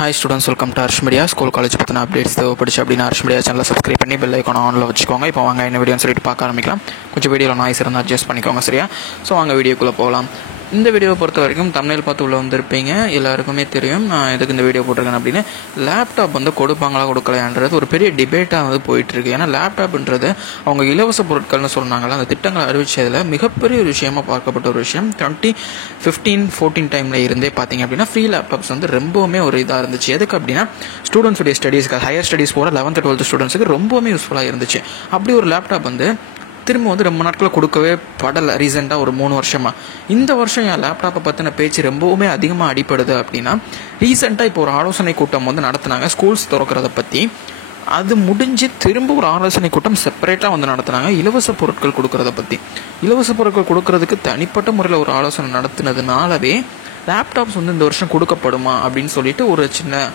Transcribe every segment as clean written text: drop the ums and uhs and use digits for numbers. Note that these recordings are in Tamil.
Hi students, welcome to Arsh Media. School college பத்தின அப்டேட்ஸ் தேவைப்படுச்சு அப்படின்னா Arsh Media சேனலை சப்ஸ்கிரைப் பண்ணி பெல் ஐக்கானை ஆனில் வச்சுக்கோங்க. இப்போ வாங்க என்ன வீடியோன்னு சொல்லிட்டு பார்க்க ஆரம்பிக்கலாம். கொஞ்சம் வீடியோவில் நாய்ஸ் இருந்தால் அட்ஜஸ்ட் பண்ணிக்கோங்க, சரியா? ஸோ வாங்க வீடியோக்குள்ளே போகலாம். இந்த வீடியோவை பொறுத்த வரைக்கும் தமிழில் பார்த்து உள்ள வந்திருப்பீங்க. எல்லாருக்குமே தெரியும் நான் எதுக்கு இந்த வீடியோ போட்டிருக்கேன் அப்படின்னு. லேப்டாப் கொடுப்பாங்களா கொடுக்கலையான்றது ஒரு பெரிய டிபேட்டாக போயிட்டுருக்கு. ஏன்னா லேப்டாப்ன்றது அவங்க இலவச பொருட்கள்னு சொன்னாங்களா, அந்த திட்டங்களை அறிவிச்சதில் மிகப்பெரிய ஒரு விஷயமா பார்க்கப்பட்ட ஒரு விஷயம். 2015-14 டைமில் இருந்தே பார்த்தீங்க அப்படின்னா ஃப்ரீ லேப்டாப்ஸ் ரொம்பவுமே ஒரு இதாக இருந்துச்சு. எதுக்கு அப்படின்னா ஸ்டூடெண்ட்ஸுடைய ஸ்டடீஸ்க்கு, ஹையர் ஸ்டடீஸ் போகிற 11th 12th ஸ்டூடெண்ட்ஸுக்கு ரொம்பவுமே யூஸ்ஃபுல்லாக இருந்துச்சு. அப்படி ஒரு லேப்டாப் திரும்ப ரொம்ப நாட்களில் கொடுக்கவே படலை. ரீசெண்டாக ஒரு 3 வருஷமாக. இந்த வருஷம் என் லேப்டாப்பை பற்றின பேச்சு ரொம்பவுமே அதிகமாக அடிப்படுது அப்படின்னா ரீசெண்டாக இப்போ ஒரு ஆலோசனை கூட்டம் நடத்தினாங்க ஸ்கூல்ஸ் திறக்கிறத பற்றி. அது முடிஞ்சு திரும்ப ஒரு ஆலோசனை கூட்டம் செப்பரேட்டாக நடத்தினாங்க இலவச பொருட்கள் கொடுக்கறத பற்றி. இலவச பொருட்கள் கொடுக்கறதுக்கு தனிப்பட்ட முறையில் ஒரு ஆலோசனை நடத்தினதுனாலவே லேப்டாப்ஸ் இந்த வருஷம் கொடுக்கப்படுமா அப்படின்னு சொல்லிட்டு ஒரு சின்ன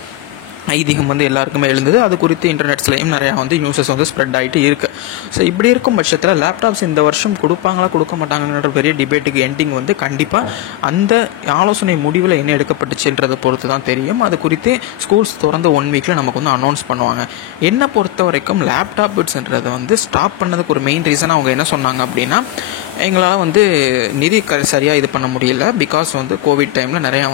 ஐதீகம் எல்லாருக்குமே எழுந்தது. அது குறித்து இன்டர்நெட்ஸ்லையும் நிறையா நியூஸஸ் ஸ்ப்ரெட் ஆகிட்டு இருக்குது. ஸோ இப்படி இருக்கும் பட்சத்தில் லேப்டாப்ஸ் இந்த வருஷம் கொடுப்பாங்களா கொடுக்க மாட்டாங்கன்ற பெரிய டிபேட்டுக்கு எண்டிங் கண்டிப்பாக அந்த ஆலோசனை முடிவில் என்ன எடுக்கப்பட்டுச்சுன்றதை பொறுத்து தான் தெரியும். அது குறித்து ஸ்கூல்ஸ் திறந்த 1 வீக்கில் நமக்கு அனௌன்ஸ் பண்ணுவாங்க. என்னை பொறுத்த வரைக்கும் லேப்டாப்ஸ்ன்றதை ஸ்டாப் பண்ணதுக்கு ஒரு மெயின் ரீசன் அவங்க என்ன சொன்னாங்க அப்படின்னா, எங்களால் நிதி சரியாக இது பண்ண முடியல. பிகாஸ் கோவிட் டைமில் நிறையா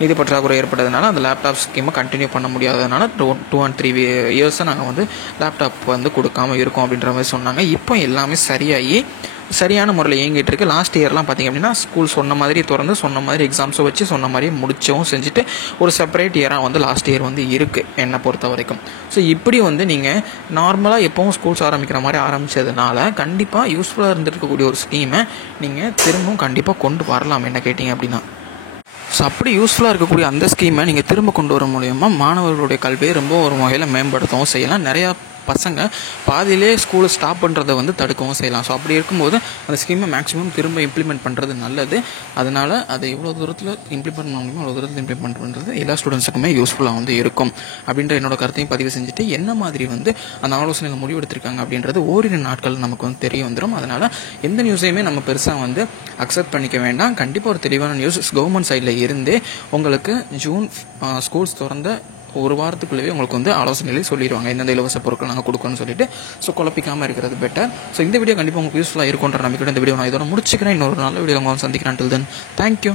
நிதி பற்றாக்குறை ஏற்பட்டதுனால அந்த லேப்டாப் ஸ்கீமை கண்டினியூ பண்ண முடியாததுனால 2 and 3 இயர்ஸாக நாங்கள் லேப்டாப் கொடுக்காமல் இருக்கோம் அப்படின்ற மாதிரி சொன்னாங்க. இப்போ எல்லாமே சரியான முறையில் இயங்கிட்டு இருக்கு. லாஸ்ட் இயர்லாம் பார்த்திங்க அப்படின்னா ஸ்கூல் சொன்ன மாதிரி திறந்து சொன்ன மாதிரி எக்ஸாம்ஸை வச்சு சொன்ன மாதிரி முடிச்சவும் செஞ்சுட்டு ஒரு செப்பரேட் இயராக லாஸ்ட் இயர் இருக்குது என்னை பொறுத்த வரைக்கும். ஸோ இப்படி நீங்கள் நார்மலாக எப்போவும் ஸ்கூல்ஸ் ஆரம்பிக்கிற மாதிரி ஆரம்பித்ததுனால கண்டிப்பாக யூஸ்ஃபுல்லாக இருந்திருக்கக்கூடிய ஒரு ஸ்கீமை நீங்கள் திரும்பவும் கண்டிப்பாக கொண்டு வரலாம் என்ன கேட்டிங்க அப்படின்னா. ஸோ அப்படி யூஸ்ஃபுல்லாக இருக்கக்கூடிய அந்த ஸ்கீமை நீங்கள் திரும்ப கொண்டு வர மூலயமா மாணவர்களுடைய கல்வியை ரொம்ப ஒரு வகையில் மேம்படுத்தவும் செய்யலாம். நிறையா பசங்க பாதியிலே ஸ்கூலை ஸ்டாப் பண்ணுறதை தடுக்கவும் செய்யலாம். ஸோ அப்படி இருக்கும்போது அந்த ஸ்கீமை மேக்ஸிமம் திரும்ப இம்ப்ளிமெண்ட் பண்ணுறது நல்லது. அதனால் அதை எவ்வளோ தூரத்தில் இம்ப்ளிமெண்ட் பண்ண முடியுமோ அவ்வளோ தூரத்தில் இம்ப்ளிமெண்ட் பண்ணுறது எல்லா ஸ்டூடெண்ட்ஸுக்குமே யூஸ்ஃபுல்லாக இருக்கும் அப்படின்ற என்னோட கருத்தையும் பதிவு செஞ்சுட்டு என்ன மாதிரி அந்த ஆலோசனைகள் முடிவெடுத்திருக்காங்க அப்படின்றது ஓரிரு நாட்கள் நமக்கு தெரிய வந்துடும். அதனால் எந்த நியூஸையுமே நம்ம பெருசாக அக்செப்ட் பண்ணிக்க வேண்டாம். கண்டிப்பாக ஒரு தெளிவான நியூஸ் கவர்மெண்ட் சைடில் இருந்தே உங்களுக்கு ஜூன் ஸ்கூல்ஸ் திறந்த ஒரு வாரத்துக்குள்ளேயே உங்களுக்கு ஆலோசனைகளை சொல்லிடுவாங்க எந்தெந்த இலவச பொருட்கள் நாங்கள் கொடுக்கணும்னு சொல்லிட்டு. ஸோ குழப்பிக்காமல் இருக்கிறது பெட்டர். ஸோ இந்த வீடியோ கண்டிப்பாக உங்களுக்கு யூஸ்ஃபுல்லாக இருக்குன்ற நம்பிக்கை இந்த வீடியோ நான் இதோட முடிச்சுக்கிறேன். இன்னொரு நல்ல வீடியோ சந்திக்கிறேன். Till then, thank you.